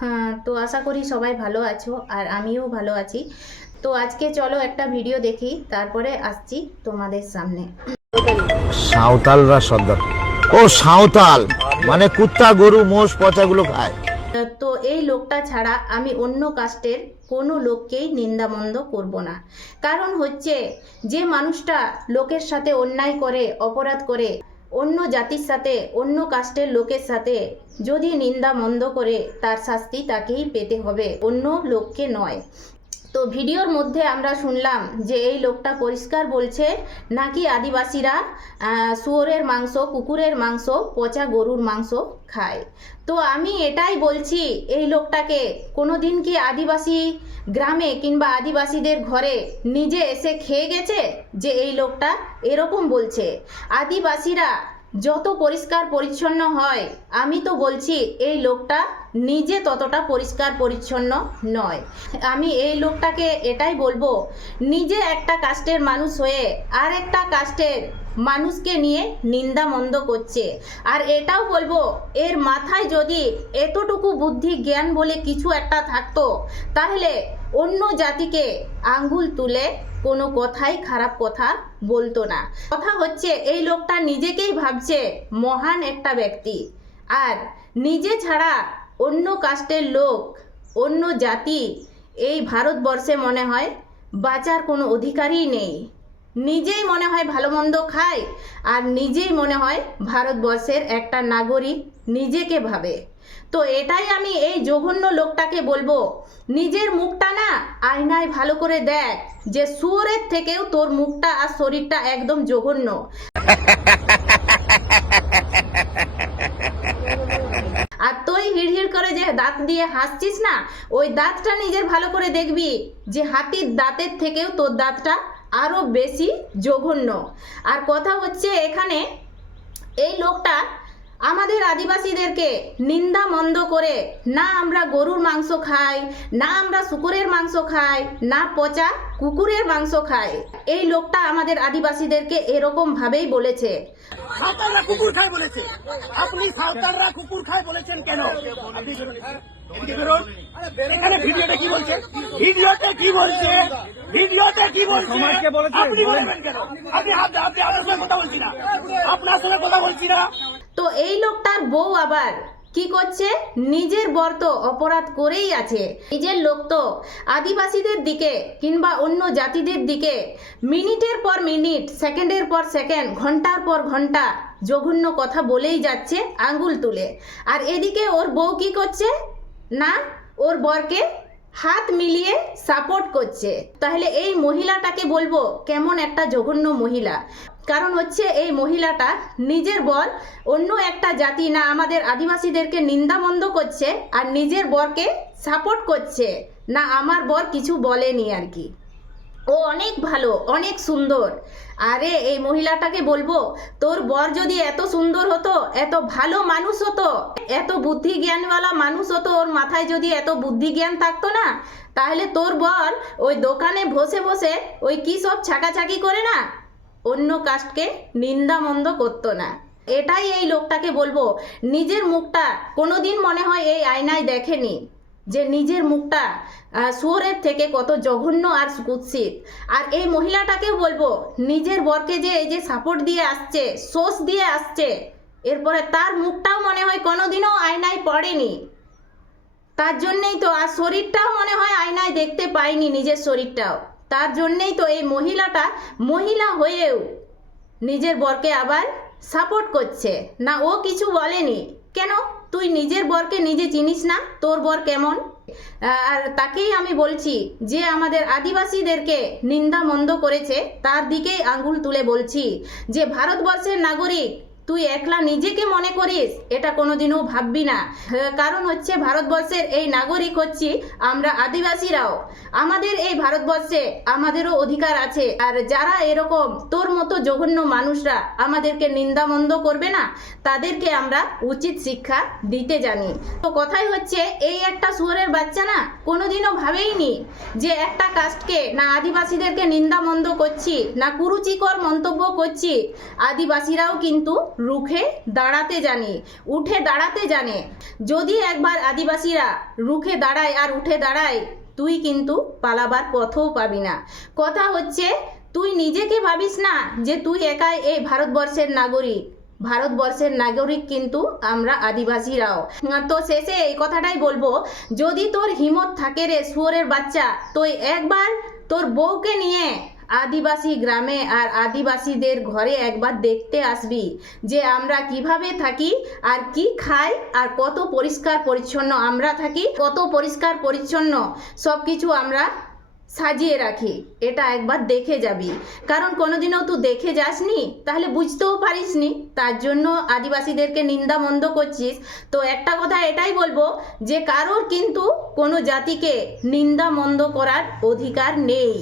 হ্যাঁ, তো আশা করি সবাই ভালো আছো আর আমিও ভালো আছি। তো আজকে চলো একটা ভিডিও দেখি, তারপরে আসছি তোমাদের সামনে। সাঁওতালরা সর্দার। ও সাঁওতাল মানে কুত্তা গরু মোষ পচাগুলো খায়। তো এই লোকটা ছাড়া আমি অন্য কাস্টের কোনো লোককেই নিন্দামন্দ করব না। কারণ হচ্ছে, যে মানুষটা লোকের সাথে অন্যায় করে, অপরাধ করে, অন্য জাতির সাথে, অন্য কাস্টের লোকের সাথে যদি নিন্দা মন্দ করে, তার শাস্তি তাকেই পেতে হবে, অন্য লোককে নয়। তো ভিডিওর মধ্যে আমরা শুনলাম যে এই লোকটা পরিষ্কার বলছে নাকি আদিবাসীরা শুয়োরের মাংস, কুকুরের মাংস, পচা গরুর মাংস খায়। তো আমি এটাই বলছি, এই লোকটাকে কোনো দিন কি আদিবাসী গ্রামে কিংবা আদিবাসীদের ঘরে নিজে এসে খেয়ে গেছে যে এই লোকটা এরকম বলছে? আদিবাসীরা যত পরিষ্কার পরিচ্ছন্ন হয়, আমি তো বলছি এই লোকটা নিজে ততটা পরিষ্কার পরিচ্ছন্ন নয়। আমি এই লোকটাকে এটাই বলবো, নিজে একটা কাস্টের মানুষ হয়ে আর একটা কাস্টের মানুষকে নিয়ে নিন্দা মন্দ করছে। আর এটাও বলবো, এর মাথায় যদি এতটুকু বুদ্ধি জ্ঞান বলে কিছু একটা থাকতো, তাহলে অন্য জাতিকে আঙ্গুল তুলে কোনো কথাই খারাপ কথা বলতো না। কথা হচ্ছে, এই লোকটা নিজেকেই ভাবছে মহান একটা ব্যক্তি, আর নিজে ছাড়া অন্য কাস্টের লোক, অন্য জাতি এই ভারতবর্ষে মনে হয় বাঁচার কোনো অধিকারই নেই। নিজেই মনে হয় ভালো মন্দ খায়, আর নিজেই মনে হয় ভারতবর্ষের একটা নাগরিক নিজেকে ভাবে। তো এটাই আমি এই জঘন্য লোকটাকে বলবো, নিজের মুখটা না আয়নায় ভালো করে দেখ, যে শুয়োরের থেকেও তোর মুখটা আর শরীরটা একদম জঘন্য। আর তুই হিড়হিড় করে যে দাঁত দিয়ে হাসছিস না, ওই দাঁতটা নিজের ভালো করে দেখবি, যে হাতির দাঁতের থেকেও তোর দাঁতটা আরো বেশি জঘন্য। আর কথা হচ্ছে, এখানে এই লোকটা আমাদের আদিবাসীদেরকে নিন্দা মন্দ করে, না আমরা গরুর মাংস খাই, না আমরা শুকুরের মাংস খাই, না পচা কুকুরের মাংস খাই, এই লোকটা আমাদের আদিবাসীদেরকে এরকম ভাবেই বলেছে। সাঁওতালরা কুকুর খায় বলেছে, আপনি সাঁওতালরা কুকুর খায় বলেছেন কেন? এদিকে বেরোন। এখানে ভিডিওতে কি বলছে? ভিডিওতে কি বলছে? ভিডিওতে কি বলছে? আপনি বলবেন কেন? আপনি আপনার সঙ্গে কথা বলছি না, আপনার সঙ্গে কথা বলছি না। তো এই লোকটার বউ আবার কি করছে? নিজের বর তো অপরাধ করেই আছে, নিজের লোক তো আদিবাসীদের দিকে কিংবা অন্য জাতিদের দিকে মিনিটের পর মিনিট, সেকেন্ডের পর সেকেন্ড, ঘন্টার পর ঘন্টা জঘন্য কথা বলেই যাচ্ছে আঙ্গুল তুলে। আর এদিকে ওর বউ কি করছে না, ওর বরকে হাত মিলিয়ে সাপোর্ট করছে। তাহলে এই মহিলাটাকে বলবো কেমন একটা জঘন্য মহিলা। কারণ হচ্ছে, এই মহিলাটা নিজের বর অন্য একটা জাতি না আমাদের আদিবাসীদেরকে নিন্দামন্দ করছে, আর নিজের বরকে সাপোর্ট করছে, না আমার বর কিছু বলেনি আর কি, ও অনেক ভালো, অনেক সুন্দর। আরে এই মহিলাটাকে বলবো, তোর বর যদি এত সুন্দর হতো, এত ভালো মানুষ হতো, এত বুদ্ধি জ্ঞানওয়ালা মানুষ হতো, ওর মাথায় যদি এত বুদ্ধি জ্ঞান থাকতো না, তাহলে তোর বর ওই দোকানে বসে বসে ওই কি সব ছাকাছাকি করে না, অন্য কাস্টকে নিন্দা মন্দ করতো না। এটাই এই লোকটাকে বলবো, নিজের মুখটা কোনোদিন মনে হয় এই আয়নায় দেখেনি, যে নিজের মুখটা শুয়োরের থেকে কত জঘন্য আর কুৎসিত। আর এই মহিলাটাকেও বলবো, নিজের বরকে যে এই যে সাপোর্ট দিয়ে আসছে, সোস দিয়ে আসছে, এরপরে তার মুখটাও মনে হয় কোনোদিনও আয়নায় পড়েনি, তার জন্যেই তো, আর শরীরটাও মনে হয় আয়নায় দেখতে পায়নি, নিজের শরীরটাও। তার জন্যেই তো এই মহিলাটা মহিলা হয়েও নিজের বরকে আবার সাপোর্ট করছে, না ও কিছু বলেনি। কেন? তুই নিজের বরকে নিজে চিনিস না তোর বর কেমন? আর তাকেই আমি বলছি, যে আমাদের আদিবাসীদেরকে নিন্দা মন্দ করেছে, তার দিকেই আঙ্গুল তুলে বলছি, যে ভারতবর্ষের নাগরিক তুই একলা নিজেকে মনে করিস, এটা কোনোদিনও ভাববি না। কারণ হচ্ছে, ভারতবর্ষের এই নাগরিক হচ্ছি আমরা আদিবাসীরাও। আমাদের এই ভারতবর্ষে আমাদেরও অধিকার আছে। আর যারা এরকম তোর মতো জঘন্য মানুষরা আমাদেরকে নিন্দামন্দ করবে না, তাদেরকে আমরা উচিত শিক্ষা দিতে জানি। তো কথাই হচ্ছে, এই একটা শুয়োরের বাচ্চা না কোনোদিনও ভাবেইনি যে একটা কাস্টকে, না আদিবাসীদেরকে নিন্দামন্দ করছি, না কুরুচিকর মন্তব্য করছি। আদিবাসীরাও কিন্তু রুখে দাঁড়াতে জানে, উঠে দাঁড়াতে জানে। যদি একবার আদিবাসীরা রুখে দাঁড়ায় আর উঠে দাঁড়ায়, তুই কিন্তু পালাবার পথও পাবি না। কথা হচ্ছে, তুই নিজেকে ভাবিস না যে তুই একাই এই ভারতবর্ষের নাগরিক। ভারতবর্ষের নাগরিক কিন্তু আমরা আদিবাসীরাও। তো শেষে এই কথাটাই বলবো, যদি তোর হিম্মত থাকে রে শুয়োরের বাচ্চা, তুই একবার তোর বউকে নিয়ে আদিবাসী গ্রামে আর আদিবাসীদের ঘরে একবার দেখতে আসবি যে আমরা কিভাবে থাকি আর কি খাই আর কত পরিষ্কার পরিচ্ছন্ন আমরা থাকি, কত পরিষ্কার পরিচ্ছন্ন সব কিছু আমরা সাজিয়ে রাখি। এটা একবার দেখে যাবি, কারণ কোনোদিনও তুই দেখে যাসনি, তাহলে বুঝতেও পারিসনি, তার জন্য আদিবাসীদেরকে নিন্দা মন্দ করছিস। তো একটা কথা এটাই বলবো যে কারোর কিন্তু কোনো জাতিকে নিন্দা মন্দ করার অধিকার নেই।